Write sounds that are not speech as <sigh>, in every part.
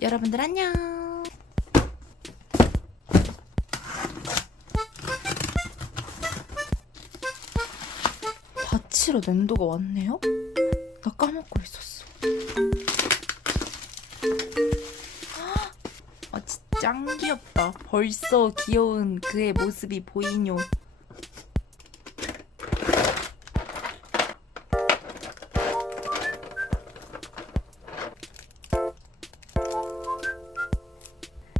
여러분들 안녕. 바치로 낸도가 왔네요? 나 까먹고 있었어. 아, 진짜 짱 귀엽다. 벌써 귀여운 그의 모습이 보이뇨.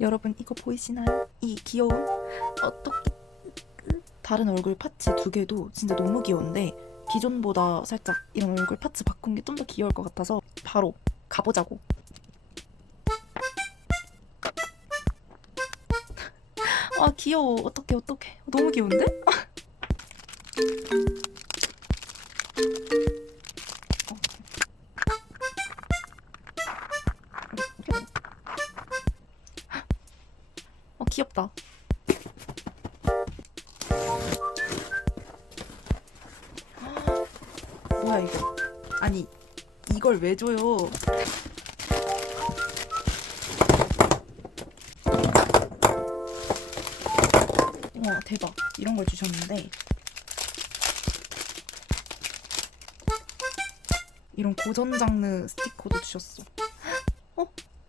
여러분 이거 보이시나요? 이 귀여움 어떻게 다른 얼굴 파츠 두 개도 진짜 너무 귀여운데 기존보다 살짝 이런 얼굴 파츠 바꾼 게 좀 더 귀여울 것 같아서 바로 가보자고. 아 귀여워 어떡해 어떡해 너무 귀여운데? 뭐야 이거? 아니 이걸 왜 줘요? 와 대박. 이런 걸 주셨는데. 이런 고전 장르 스티커도 주셨어. 어?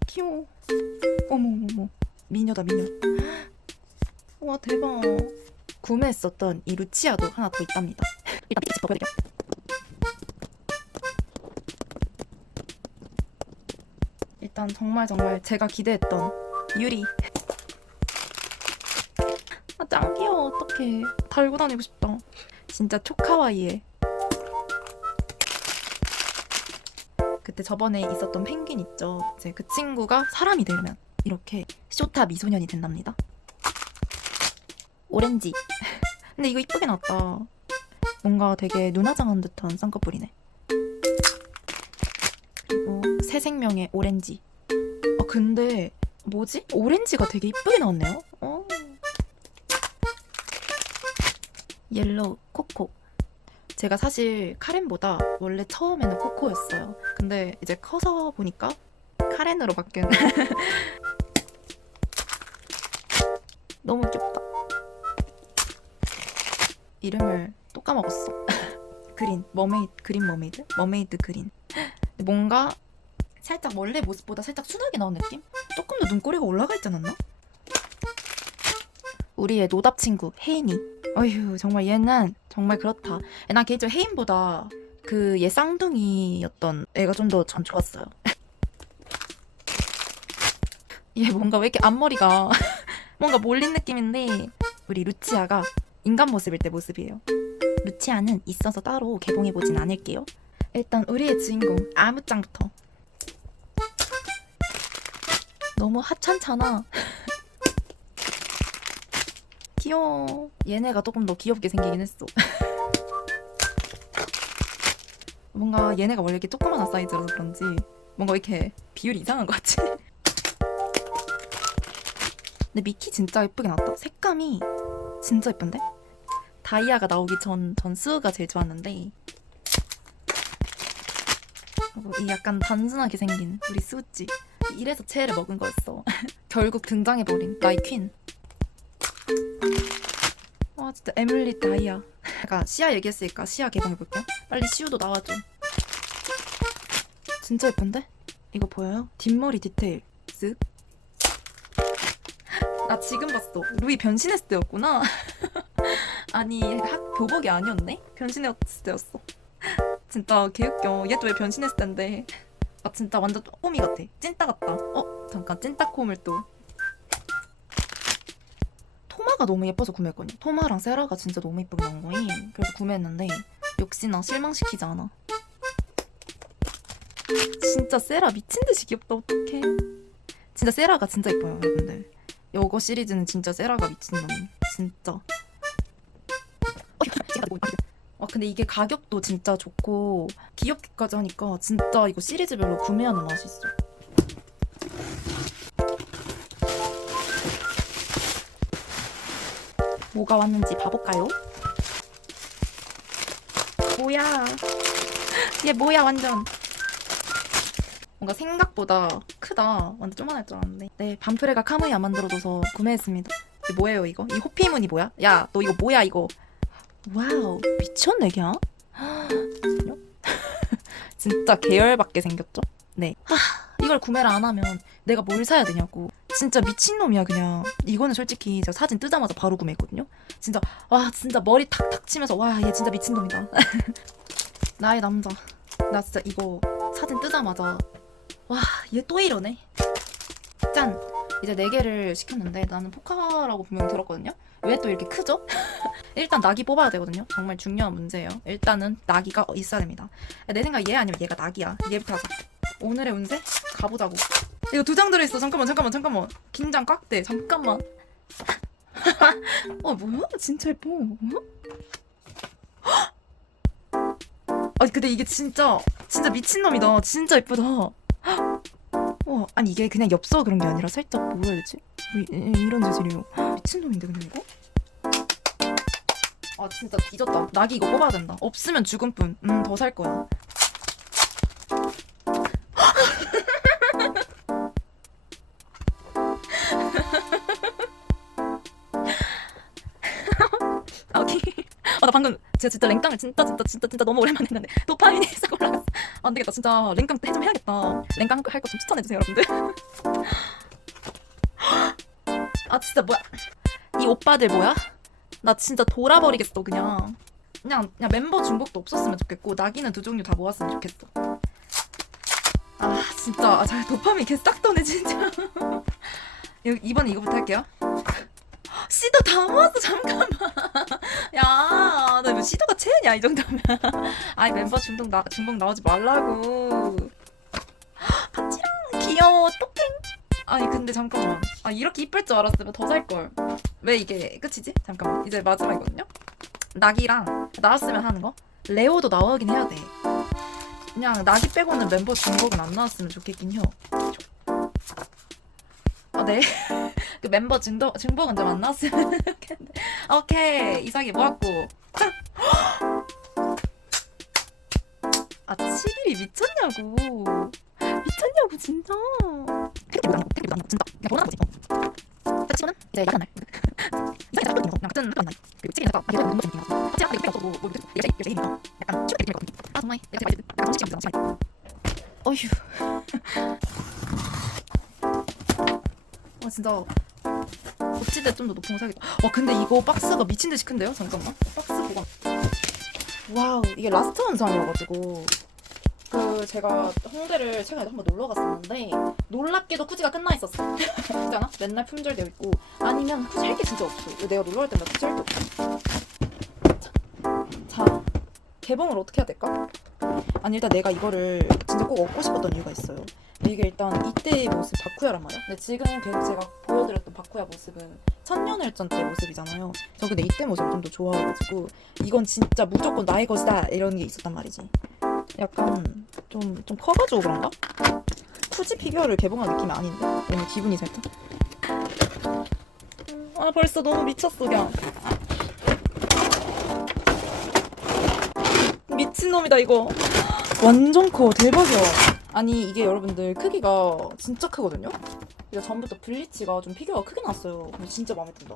귀여워. 어머 어머 어머. 미녀다 미녀. 와 대박. 구매했었던 이 루치아도 하나 더 있답니다. <laughs> 일단 픽스 보여드릴게요 일단 정말 정말 제가 기대했던 유리 아, 짱 귀여워. 어떡해. 달고 다니고 싶다. 진짜 초카와이에. 그때 저번에 있었던 펭귄 있죠. 이제 그 친구가 사람이 되면 이렇게 쇼타 미소년이 된답니다. 오렌지. <laughs> 근데 이거 이쁘게 나왔다. 뭔가 되게 눈화장한 듯한 쌍꺼풀이네. 그리고 새 생명의 오렌지. 아 근데 뭐지? 오렌지가 되게 이쁘게 나왔네요. 어. 옐로우 코코. 제가 사실 카렌보다 원래 처음에는 코코였어요. 근데 이제 커서 보니까 카렌으로 바뀐 <laughs> 너무 귀엽다. 이름을 또 까먹었어. <laughs> 그린 머메이드 그린 머메이드? 머메이드 그린. 뭔가 살짝 원래 모습보다 살짝 순하게 나온 느낌? 조금 더 눈꼬리가 올라가 있지 않았나? 우리의 노답 친구 혜인이. 어휴 정말 얘는 정말 그렇다. 난 개인적으로 혜인보다 그 얘 쌍둥이였던 애가 좀 더 전 좋았어요. <laughs> 얘 뭔가 왜 이렇게 앞머리가 <laughs> 뭔가 몰린 느낌인데 우리 루치아가 인간 모습일 때 모습이에요. 루치아는 있어서 따로 개봉해보진 않을게요. 일단 우리의 주인공 아무짱부터 너무 하찮잖아 귀여워. 얘네가 조금 더 귀엽게 생기긴 했어. 뭔가 얘네가 원래 이렇게 조그마한 사이즈라서 그런지 뭔가 이렇게 비율이 이상한 것 같지? 근데 미키 진짜 예쁘게 나왔다. 색감이 진짜 예쁜데? 다이아가 나오기 전, 전 스우가 제일 좋았는데 이 약간 단순하게 생긴 우리 스우찌 이래서 채를 먹은 거였어. <laughs> 결국 등장해버린 나의 퀸. 와 진짜 에밀리 다이아 약간 시아 얘기했으니까 시아 개봉해볼게요 빨리 시우도 나와줘 진짜 예쁜데? 이거 보여요? 뒷머리 디테일 쓱. <laughs> 나 지금 봤어 루이 변신했을 때였구나 <laughs> 아니 학 교복이 아니었네? 변신했을 때였어 진짜 개웃겨 얘도 왜 변신했을 텐데 아 진짜 완전 꼬미 같아 찐따 같다 어 잠깐 찐따 콤을 또 토마가 너무 예뻐서 구매했거든요. 토마랑 세라가 진짜 너무 예쁘게 나온 거임. 그래서 구매했는데 역시나 실망시키지 않아. 진짜 세라 미친 듯이 귀엽다. 어떡해. 진짜 세라가 진짜 예뻐요, 여러분들. 요거 시리즈는 진짜 세라가 미친놈. 진짜. 와 근데 이게 가격도 진짜 좋고 귀엽기까지 하니까 진짜 이거 시리즈별로 구매하는 맛이 있어. 뭐가 왔는지 봐볼까요? 뭐야? 얘 뭐야 완전? 뭔가 생각보다 크다. 완전 조만할 줄 알았는데. 네, 반프레가 카무이 안 만들어줘서 구매했습니다. 뭐예요 이거? 이 호피무늬 뭐야? 야, 너 이거 뭐야 이거? 와우, 미쳤네 그냥. <gasps> 진짜 계열받게 생겼죠? 네. 하, 이걸 구매를 안 하면 내가 뭘 사야 되냐고. 진짜 미친놈이야 그냥. 이거는 솔직히 제가 사진 뜨자마자 바로 구매했거든요. 진짜 와 진짜 머리 탁탁 치면서 와 얘 진짜 미친놈이다. <laughs> 나의 남자. 나 진짜 이거 사진 뜨자마자 와 얘 또 이러네. 짠. 이제 네 개를 시켰는데 나는 포카라고 분명 들었거든요. 왜 또 이렇게 크죠? <laughs> 일단 낙이 뽑아야 되거든요. 정말 중요한 문제예요. 일단은 낙이가 있어야 됩니다. 내 생각 얘 아니면 얘가 낙이야. 얘부터 하자. 오늘의 운세 가보자고. 이거 두 장 들어있어. 잠깐만 잠깐만 잠깐만. 긴장 깍대. 잠깐만. <laughs> 어 뭐야? 진짜 예뻐. 어? <gasps> 아니 근데 이게 진짜 진짜 미친 놈이다. 진짜 예쁘다. 와 아니 이게 그냥 엽서 그런 게 아니라 살짝 뭐라 해야 되지? 왜 이- 이런 재질이에요? 미친놈인데 근데 이거? 아 진짜 뒤졌다. 낙이 이거 뽑아야 된다. 없으면 죽음뿐. 음 더 살 거야. <laughs> 아, 오케이. 아, 나 방금 제가 진짜 랭깡을 진짜 진짜 진짜 진짜 너무 오랜만에 했는데 도파민이 싹 올라갔어. 안 되겠다. 진짜 랭깡 때좀 해야겠다. 랭깡 할거 좀 추천해 주세요, 여러분들. <laughs> 아 진짜 뭐야? 이 오빠들 뭐야? 나 진짜 돌아버리겠어 그냥. 그냥 그냥 멤버 중복도 없었으면 좋겠고 낙이는 두 종류 다 모았으면 좋겠어. 아 진짜 아, 자 도파민 개싹 도네 진짜. <laughs> 이번에 이거부터 할게요. <gasps> 시도 다 모았어 잠깐만. 야, 나 이거 시도가 체냐 이 정도면. <laughs> 아이 멤버 중복 나 중복 나오지 말라고. <gasps> 파치랑 귀여워 똑땡. 아니 근데 잠깐만. 아 이렇게 이쁠 줄 알았으면 더 살 걸. 왜 이게 끝이지? 잠깐만. 이제 마지막이거든요. 낙이랑 나왔으면 하는 거. 레오도 나오긴 해야 돼. 그냥 낙이 빼고는 멤버 중복은 안 나왔으면 좋겠긴 해. 아 네. 그 멤버 중복은 좀안 나왔으면 좋겠는데. 오케이 이상이 모았고. 짠. 아 7일이 미쳤냐고. 미쳤냐고 진짜. 그렇게 못 아니고 그렇게 못 아니고 진짜 그냥 보는 거지. 패치고는 이제 야간 날. 이상이 딱 끊기고 그냥 같은 학교 날. 그리고 책임 자가 아기가 눈도 좀 있고. 같이 학교 없고 뭐 뭐, 얘가 제일 얘가 제 와 진짜 어찌돼 좀더 높은 거 사야겠다. 와 근데 이거 박스가 미친 듯이 큰데요? 잠깐만. 박스 보관. 와우 이게 라스트 원상이어가지고 그 제가 홍대를 최근에 한번 놀러 갔었는데 놀랍게도 쿠지가 끝나 있었어. <laughs> 그잖아? 맨날 품절되어 있고 아니면 쿠지 할게 진짜 없어. 내가 놀러 갈 때마다 쿠지 할게 없어. 자, 자 개봉을 어떻게 해야 될까? 아니 일단 내가 이거를 진짜 꼭 얻고 싶었던 이유가 있어요. 이게 일단 이때의 모습 바쿠야란 말이야. 근데 지금 계속 제가 보여드렸던 바쿠야 모습은 천년일전 때 모습이잖아요. 저 근데 이때 모습을 좀더 좋아해가지고 이건 진짜 무조건 나의 것이다 이런 게 있었단 말이지. 약간 좀 좀 커가지고 그런가? 쿠지 피규어를 개봉한 느낌이 아닌데 오늘 기분이 살짝. 아 벌써 너무 미쳤어 그냥. 미친놈이다 이거. 완전 커 대박이야. 아니 이게 여러분들 크기가 진짜 크거든요. 이거 전부터 블리치가 좀 피규어가 크게 났어요. 근데 진짜 마음에 든다.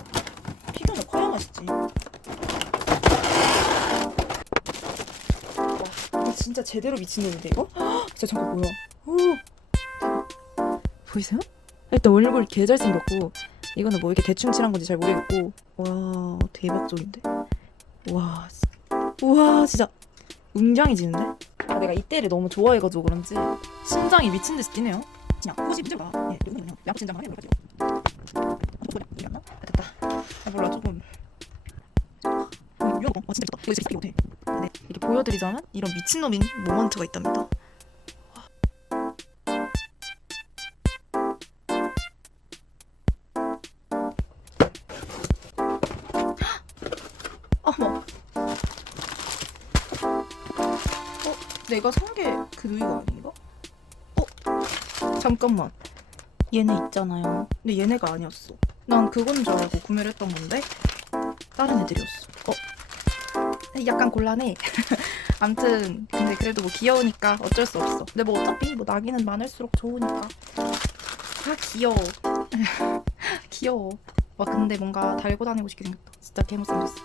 피규어는 커야 맛있지. 와 이거 진짜 제대로 미친놈인데 이거? 헉, <gasps> 진짜 잠깐 뭐야? 오. 보이세요? 일단 얼굴 개 잘생겼고 이거는 뭐 이렇게 대충 칠한 건지 잘 모르겠고 와 대박적인데 와 씨. 우와 진짜 웅장해지는데? 아, 내가 이때를 너무 좋아해가지고 그런지 심장이 미친 듯이 뛰네요. 그냥 호지 문제가 예 양치 진장만 해가지고 어디 이겼나? 아, 됐다. 아 몰라 조금 음, 이런 거 어, 진짜 미쳤다. 이거 진짜 못해. 네 이렇게 보여드리자면 이런 미친놈인 모먼트가 있답니다. 내가 산 게 그 누이가 아닌가? 어? 잠깐만. 얘네 있잖아요. 근데 얘네가 아니었어. 난 그건 줄 알고 구매를 했던 건데 다른 애들이었어. 어? 약간 곤란해. <laughs> 암튼 근데 그래도 뭐 귀여우니까 어쩔 수 없어. 근데 뭐 어차피 뭐 나기는 많을수록 좋으니까. 아 귀여워. <laughs> 귀여워. 와 근데 뭔가 달고 다니고 싶게 생겼다. 진짜 개못생겼어.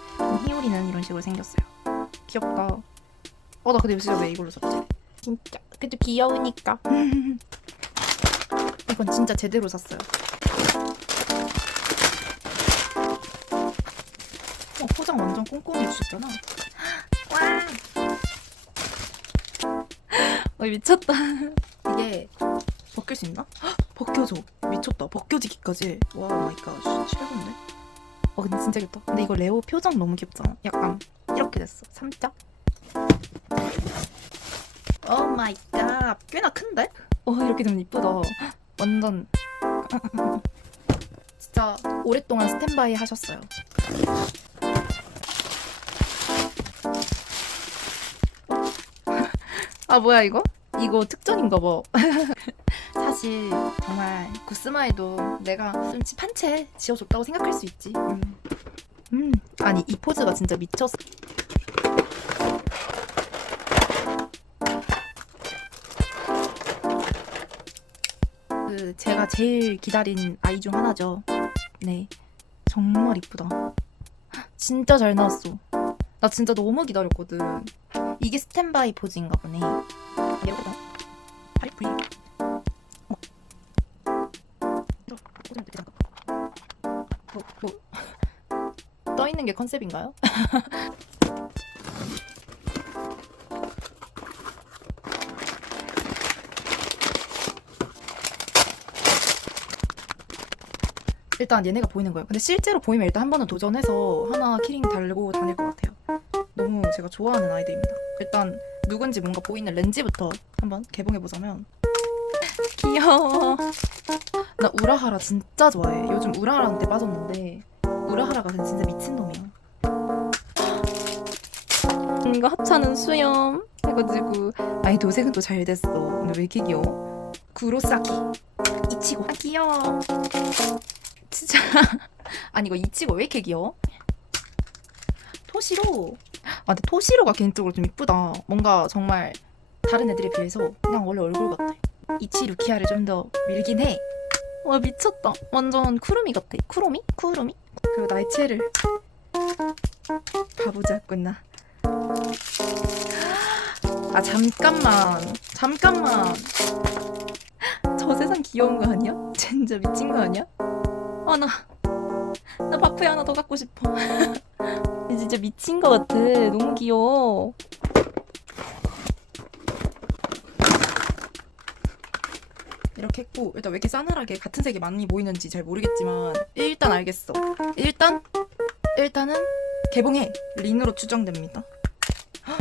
희율이는 이런 식으로 생겼어요. 귀엽다. 어나 근데 진짜 왜 이걸로 샀지? 진짜 그래도 귀여우니까. <laughs> 이건 진짜 제대로 샀어요. 어, 포장 완전 꼼꼼히 해주셨잖아. <gasps> 와! <gasps> 어, 미쳤다. 이게 벗길 수 있나? <gasps> 헉, 벗겨져. 미쳤다. 벗겨지기까지. 와 마이 갓. 최고인데? 어 근데 진짜 귀엽다. 근데 이거 레오 표정 너무 귀엽잖아. 약간 이렇게 됐어. 3자. 오 마이 갓. 꽤나 큰데? 어 이렇게 되면 이쁘다. 완전 <laughs> 진짜 오랫동안 스탠바이 하셨어요. <laughs> 아 뭐야 이거? 이거 특전인가 봐. <laughs> 사실 정말 구스마에도 내가 좀 판채 지어줬다고 생각할 수 있지. 음. 음. 아니 이 포즈가 진짜 미쳤어. 제가 제일 기다린 아이 중 하나죠. 네. 정말 이쁘다. 진짜 잘 나왔어. 나 진짜 너무 기다렸거든. 이게 스탠바이 포즈인가 보네. 예쁘다. 팔이 프리. 어. 뭐, 뭐. 떠 있는 게 컨셉인가요? <laughs> 일단 얘네가 보이는 거예요. 근데 실제로 보이면 일단 한 번은 도전해서 하나 키링 달고 다닐 것 같아요. 너무 제가 좋아하는 아이들입니다. 일단 누군지 뭔가 보이는 렌즈부터 한번 개봉해 보자면 <laughs> 귀여워. 나 우라하라 진짜 좋아해. 요즘 우라하라한테 빠졌는데 우라하라가 진짜 미친 놈이야. 음, 이거 합차는 수염 해가지고 아니 도색은 또 잘 됐어. 근데 왜 이렇게 귀여워? 구로사키 이치고 아, 귀여워. 진짜. <laughs> 아니 이거 이치고 왜 이렇게 귀여워? 토시로. 아 근데 토시로가 개인적으로 좀 이쁘다. 뭔가 정말 다른 애들에 비해서 그냥 원래 얼굴 같아. 이치 루키아를 좀 더 밀긴 해와 미쳤다. 완전 쿠루미 같아. 쿠로미? 쿠루미? 그리고 나의 채를 가보자꾸나. 아 잠깐만. 잠깐만. 저 세상 귀여운 거 아니야? 진짜 미친 거 아니야? 아 나. 나 바프에 하나 더 갖고 싶어. <laughs> 진짜 미친 거 같아. 너무 귀여워. 이렇게 했고 일단 왜 이렇게 싸늘하게 같은 색이 많이 보이는지 잘 모르겠지만 일단 알겠어. 일단 일단은 개봉해. 린으로 추정됩니다. 헉!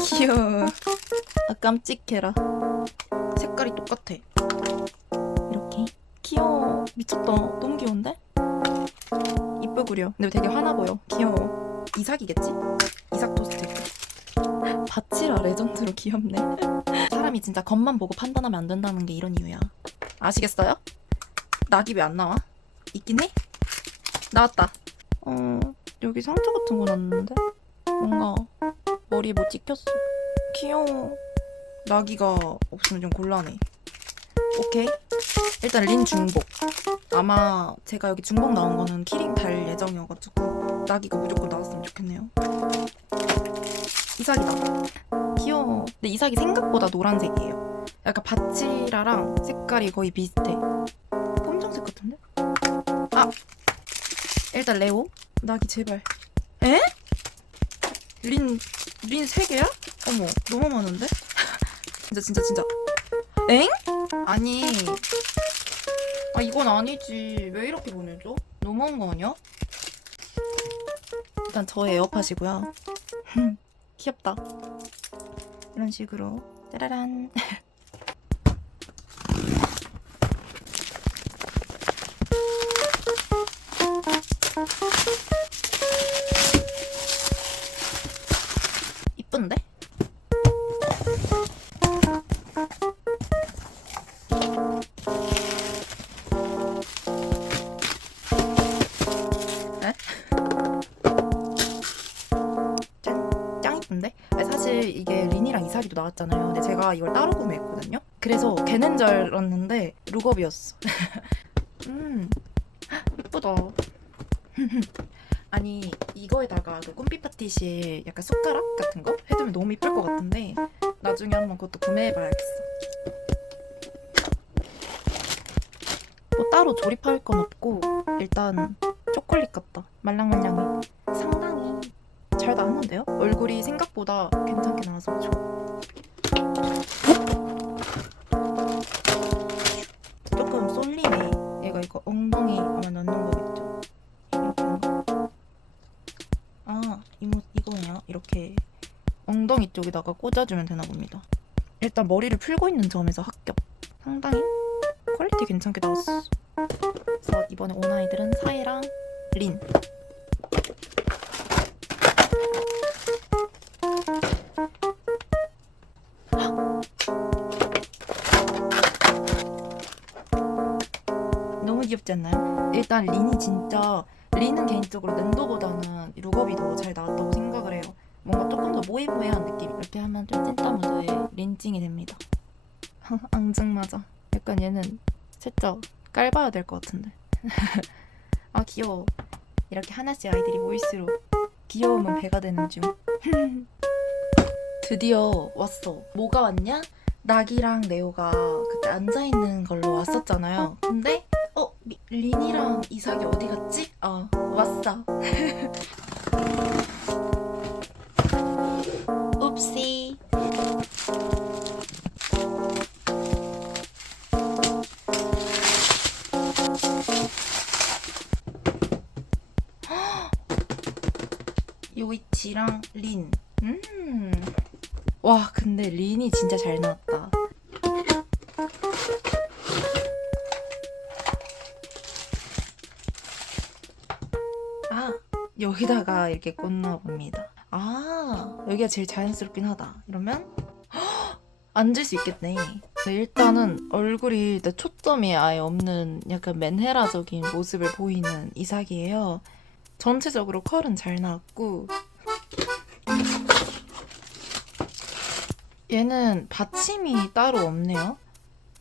<gasps> 귀여워. 아 깜찍해라 미쳤다 너무 귀여운데? 이쁘구려 근데 되게 화나 보여 귀여워 이삭이겠지? 이삭 토스트 바치라 레전드로 귀엽네 사람이 진짜 겉만 보고 판단하면 안 된다는 게 이런 이유야 아시겠어요? 낙이 왜 안 나와? 있긴 해? 나왔다 어 여기 상처 같은 거 났는데? 뭔가 머리에 뭐 찍혔어 귀여워 나기가 없으면 좀 곤란해 오케이 일단 린 중복. 아마 제가 여기 중복 나온 거는 키링 달 예정이어가지고 나기가 무조건 나왔으면 좋겠네요. 이삭이다. 귀여워. 근데 이삭이 생각보다 노란색이에요. 약간 바치라랑 색깔이 거의 비슷해. 검정색 같은데? 아! 일단 레오? 나기 제발. 에? 린, 린 3개야? 어머 너무 많은데? <laughs> 진짜 진짜 진짜 엥? 아니. 아 이건 아니지. 왜 이렇게 보내줘? 너무한 거 아니야? 일단 저 에어팟이고요. 귀엽다. 이런 식으로. 짜라란 <laughs> 줄 알았는데 룩업이었어. <laughs> 음, 예쁘다. <laughs> 아니 이거에다가 그 꿈빛 파티시에 약간 숟가락 같은 거 해두면 너무 이쁠 것 같은데 나중에 한번 그것도 구매해봐야겠어. 뭐 따로 조립할 건 없고 일단 초콜릿 같다. 말랑말랑해. 상당히 잘 나왔는데요? 얼굴이 생각보다 괜찮게 나와서 좋아. 쪽에다가 꽂아주면 되나 봅니다. 일단 머리를 풀고 있는 점에서 합격. 상당히 퀄리티 괜찮게 나왔어. 그래서 이번에 온 아이들은 사이랑 린. 귀엽지 않나요? 일단 린이 진짜 린은 개인적으로 랜더보다는 룩업이 더 잘 나왔다고 생각을 해요. 모이모이한 느낌 이렇게 하면 좀 찐따 무드의 린찡이 됩니다. <laughs> 앙증 맞아. 약간 얘는 살짝 깔봐야 될 것 같은데. <laughs> 아 귀여워. 이렇게 하나씩 아이들이 모일수록 귀여움은 배가 되는 중. <laughs> 드디어 왔어. 뭐가 왔냐? 낙이랑 레오가 그때 앉아 있는 걸로 왔었잖아요. 근데 어 미- 린이랑 이삭이 어디 갔지? 어 왔어. 옵시. <gasps> 요이치랑 린. 음. 와, 근데 린이 진짜 잘 나왔다. 아, 여기다가 이렇게 꽂나 봅니다. 아, 여기가 제일 자연스럽긴 하다. 이러면 헉, 앉을 수 있겠네. 네, 일단은 얼굴이 초점이 아예 없는 약간 맨헤라적인 모습을 보이는 이삭이에요. 전체적으로 컬은 잘 나왔고 얘는 받침이 따로 없네요.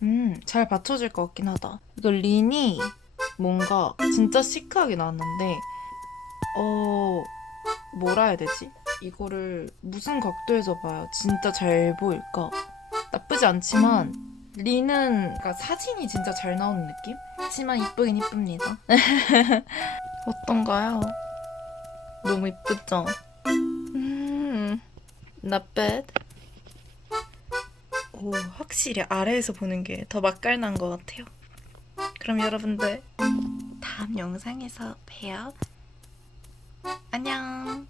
음, 잘 받쳐질 것 같긴 하다. 이거 린이 뭔가 진짜 시크하게 나왔는데 어 뭐라 해야 되지? 이거를 무슨 각도에서 봐야 진짜 잘 보일까? 나쁘지 않지만 린은 그러니까 사진이 진짜 잘 나오는 느낌? 하지만 이쁘긴 이쁩니다. <laughs> 어떤가요? 너무 이쁘죠? 음, not bad. 오, 확실히 아래에서 보는 게 더 맛깔난 것 같아요. 그럼 여러분들 다음 영상에서 봬요. 안녕.